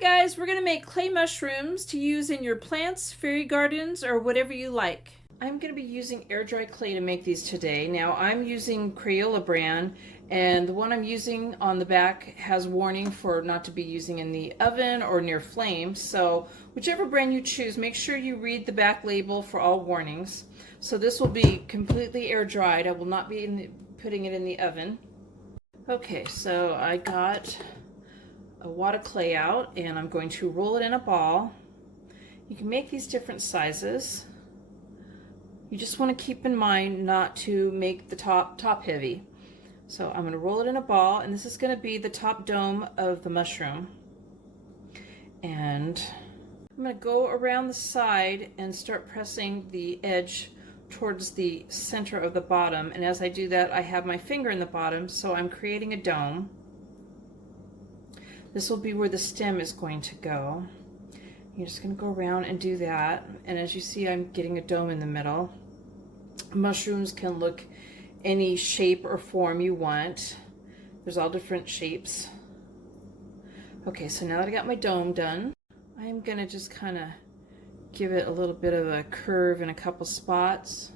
Hi guys, we're going to make clay mushrooms to use in your plants, fairy gardens, or whatever you like. I'm going to be using air dry clay to make these today. Now I'm using Crayola brand, and the one I'm using on the back has warning for not to be using in the oven or near flames. So whichever brand you choose, make sure you read the back label for all warnings. So this will be completely air dried. I will not be putting it in the oven. Okay, so I got a wad of clay out and I'm going to roll it in a ball. You can make these different sizes. You just want to keep in mind not to make the top heavy. So I'm going to roll it in a ball, and this is going to be the top dome of the mushroom. And I'm going to go around the side and start pressing the edge towards the center of the bottom. And as I do that, I have my finger in the bottom, so I'm creating a dome. This will be where the stem is going to go. You're just going to go around and do that. And as you see, I'm getting a dome in the middle. Mushrooms can look any shape or form you want. There's all different shapes. Okay, so now that I got my dome done, I'm going to just kind of give it a little bit of a curve in a couple spots,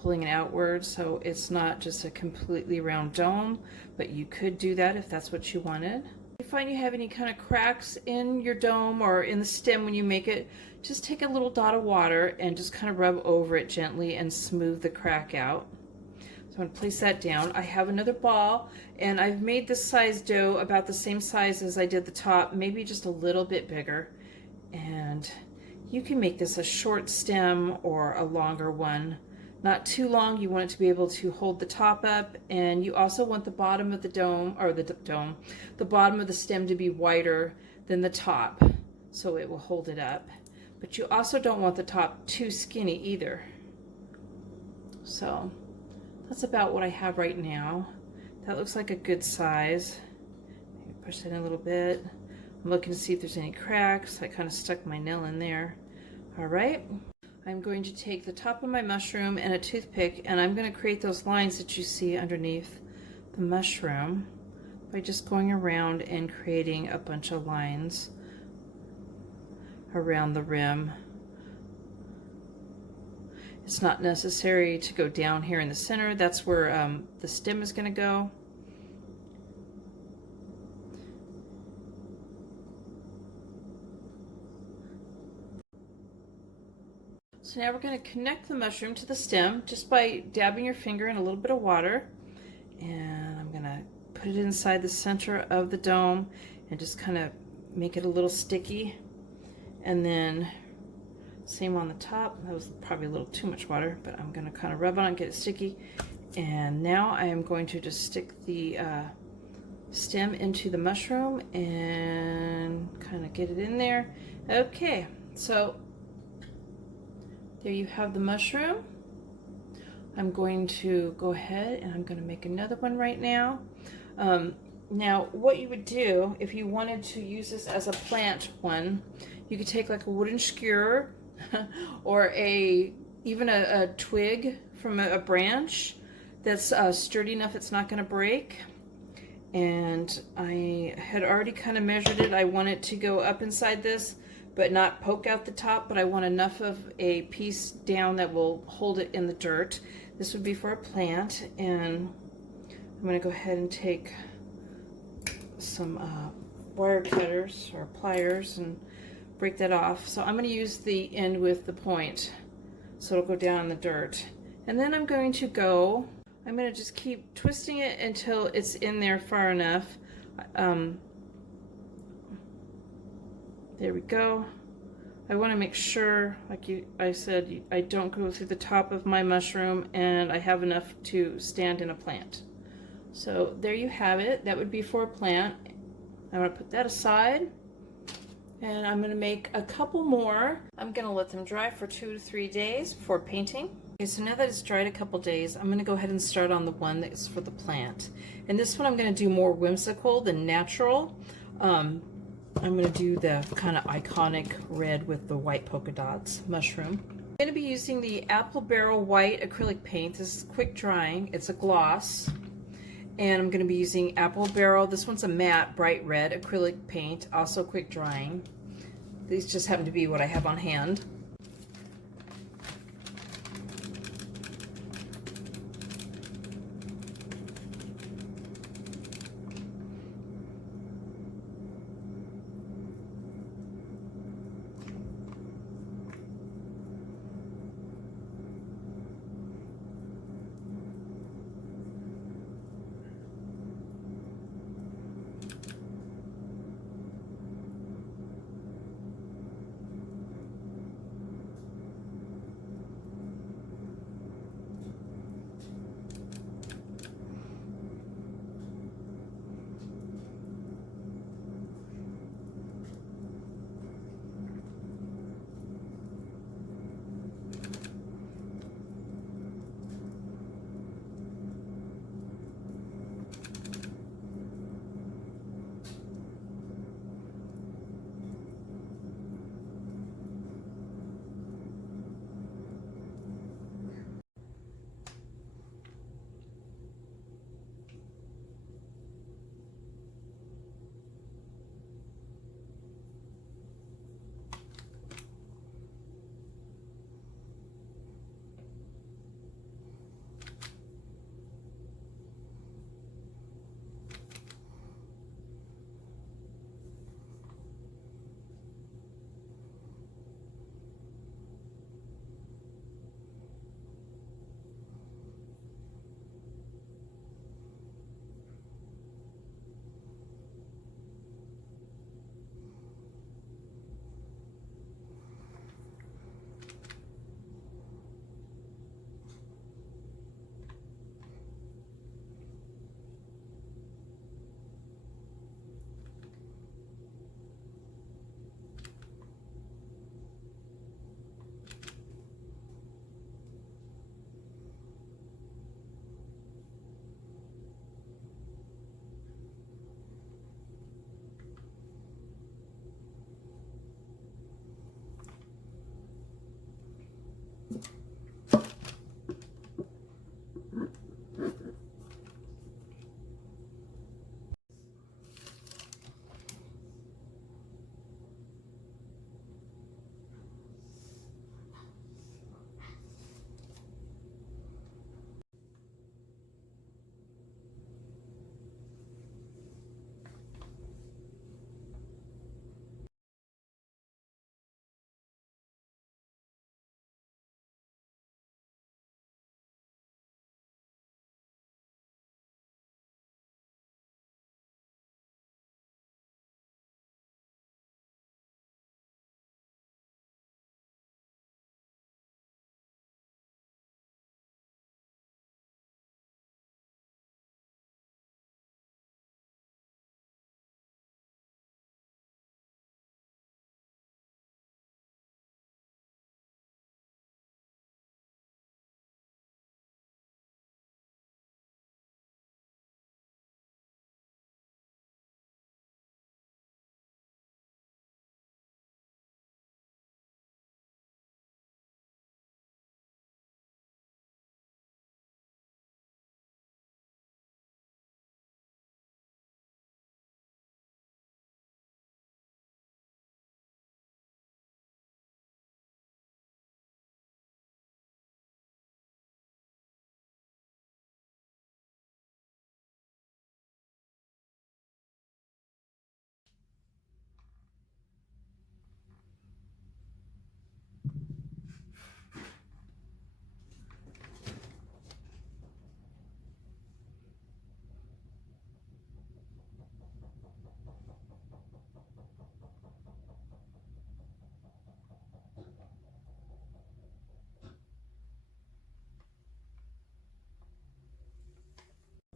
pulling it outward so it's not just a completely round dome, but you could do that if that's what you wanted. If you find you have any kind of cracks in your dome or in the stem when you make it, just take a little dot of water and just kind of rub over it gently and smooth the crack out. So I'm going to place that down. I have another ball, and I've made this size dough about the same size as I did the top, maybe just a little bit bigger. And you can make this a short stem or a longer one. Not too long. You want it to be able to hold the top up, and you also want the bottom of the dome, or the bottom of the stem to be wider than the top, so it will hold it up. But you also don't want the top too skinny either. So that's about what I have right now. That looks like a good size. Maybe push that in a little bit. I'm looking to see if there's any cracks. I kind of stuck my nail in there. All right. I'm going to take the top of my mushroom and a toothpick, and I'm going to create those lines that you see underneath the mushroom by just going around and creating a bunch of lines around the rim. It's not necessary to go down here in the center. That's where the stem is going to go. So now we're going to connect the mushroom to the stem just by dabbing your finger in a little bit of water. And I'm going to put it inside the center of the dome and just kind of make it a little sticky. And then same on the top. That was probably a little too much water, but I'm going to kind of rub on it and get it sticky. And now I am going to just stick the stem into the mushroom and kind of get it in there. Okay, so there you have the mushroom. I'm going to go ahead and I'm going to make another one right now. Now what you would do if you wanted to use this as a plant one, you could take like a wooden skewer or even a twig from a branch that's sturdy enough it's not going to break. And I had already kind of measured it. I want it to go up inside this but not poke out the top, but I want enough of a piece down that will hold it in the dirt. This would be for a plant, and I'm going to go ahead and take some wire cutters or pliers and break that off. So I'm going to use the end with the point, so it'll go down in the dirt. And then I'm going to just keep twisting it until it's in there far enough. There we go. I want to make sure, like I said, I don't go through the top of my mushroom, and I have enough to stand in a plant. So there you have it. That would be for a plant. I'm going to put that aside, and I'm going to make a couple more. I'm going to let them dry for 2 to 3 days before painting. Okay, so now that it's dried a couple days, I'm going to go ahead and start on the one that's for the plant. And this one I'm going to do more whimsical than natural. I'm going to do the kind of iconic red with the white polka dots mushroom. I'm going to be using the Apple Barrel White acrylic paint. This is quick drying. It's a gloss. And I'm going to be using Apple Barrel. This one's a matte, bright red acrylic paint, also quick drying. These just happen to be what I have on hand.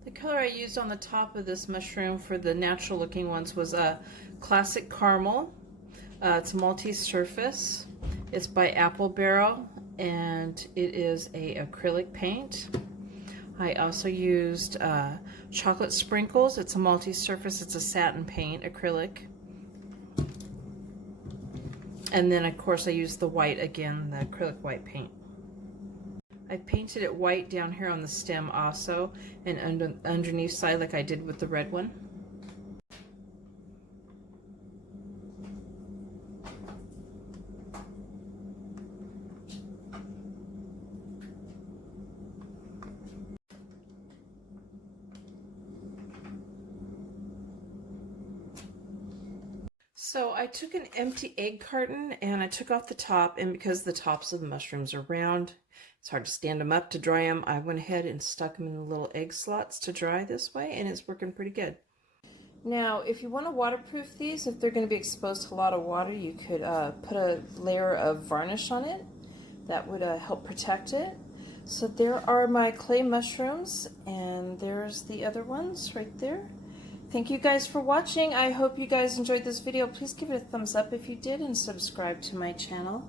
The color I used on the top of this mushroom for the natural looking ones was a classic caramel. It's multi-surface. It's by Apple Barrel and it is a acrylic paint. I also used chocolate sprinkles. It's a multi-surface. It's a satin paint, acrylic. And then of course I used the white again, the acrylic white paint. I painted it white down here on the stem also, and underneath side like I did with the red one. So I took an empty egg carton and I took off the top, and because the tops of the mushrooms are round, it's hard to stand them up to dry them. I went ahead and stuck them in the little egg slots to dry this way, and it's working pretty good. Now, if you want to waterproof these, if they're going to be exposed to a lot of water, you could put a layer of varnish on it. That would help protect it. So there are my clay mushrooms, and there's the other ones right there. Thank you guys for watching. I hope you guys enjoyed this video. Please give it a thumbs up if you did, and subscribe to my channel.